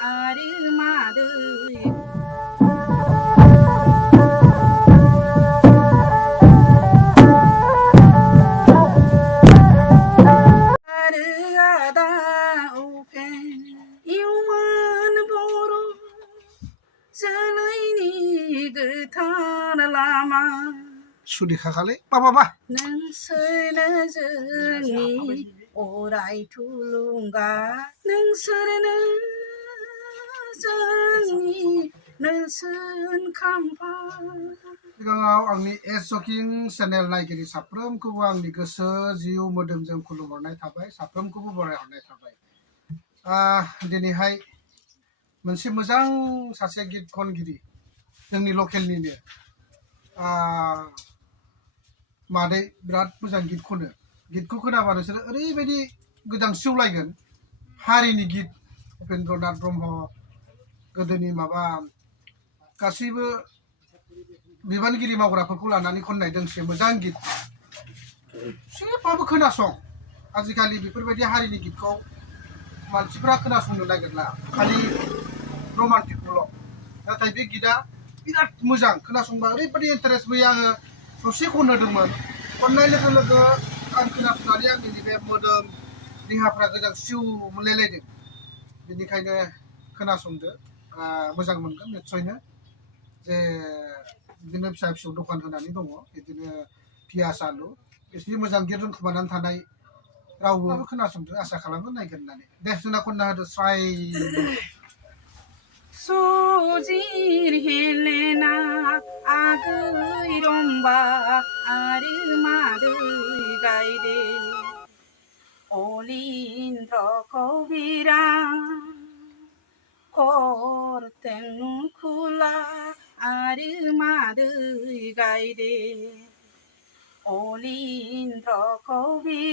아르마드 아르가다 오페 이용만 보러 저너이니 그타라마 수리카 갈래? 빠바바. 능서는 저니 오라이 툴룽가 능서는 저니 능선 캄파 सिगाङाव आंनि S जकिं channel नायगिरि साफ्रोमखौबो आंनि गोसो जिउ मोदोमजों खुलुमहरनाय थाबाय साफ्रोमखौबो बरायहरनाय थाबाय दिनैहाय मोनसे मोजां सासे गित खनगिरि जोंनि लकेलनिनो मादै बिराद मोजां गित खनो गितखौ खोनाबा नोंसोर ओरैबायदि गोजांस्रिवलायगोन हारिनि गित उपेन्द्रनाथ ब्रह्म गोदोनि माबा गासैबो बिबानगिरि मावग्राफोरखौ लानानै खननाय दोंसे मोजां गित एसेबाबो खोनासं आजिखालि बेफोरबायदि हारिनि गितखौ मानसिफ्रा खोनासंनो नागिरला खालि रमान्टिकल' नाथाय बे गितआ बिराद मोजां खोनासंबा ओरैबायदि इन्टारेस्ट फैयो आङो ससे खनहोदोंमोन खननाय लोगो लोगो आं खोनासंनानै आंनि नैबे मोदोम देहाफ्रा गोजांस्रिउ मोनलायलायदों बेनिखायनो खोनासंदो मोजां मोनगोन निस्सयनो जे बिदिनो फिसा फिसौ दखान होनानै दङ बिदिनो पियास आलु एसे मोजां गित रोंखोमानानै थानाय रावबो खोनासंदो आसा खालामो नायगोन होननानै दे जोंना खनना होदो स्राय 소질 헬레나 아그이롬바 아르마드 가이데 올린 브로코비라 코르텐누쿨라 아르마드 가이데 올린 브로코비라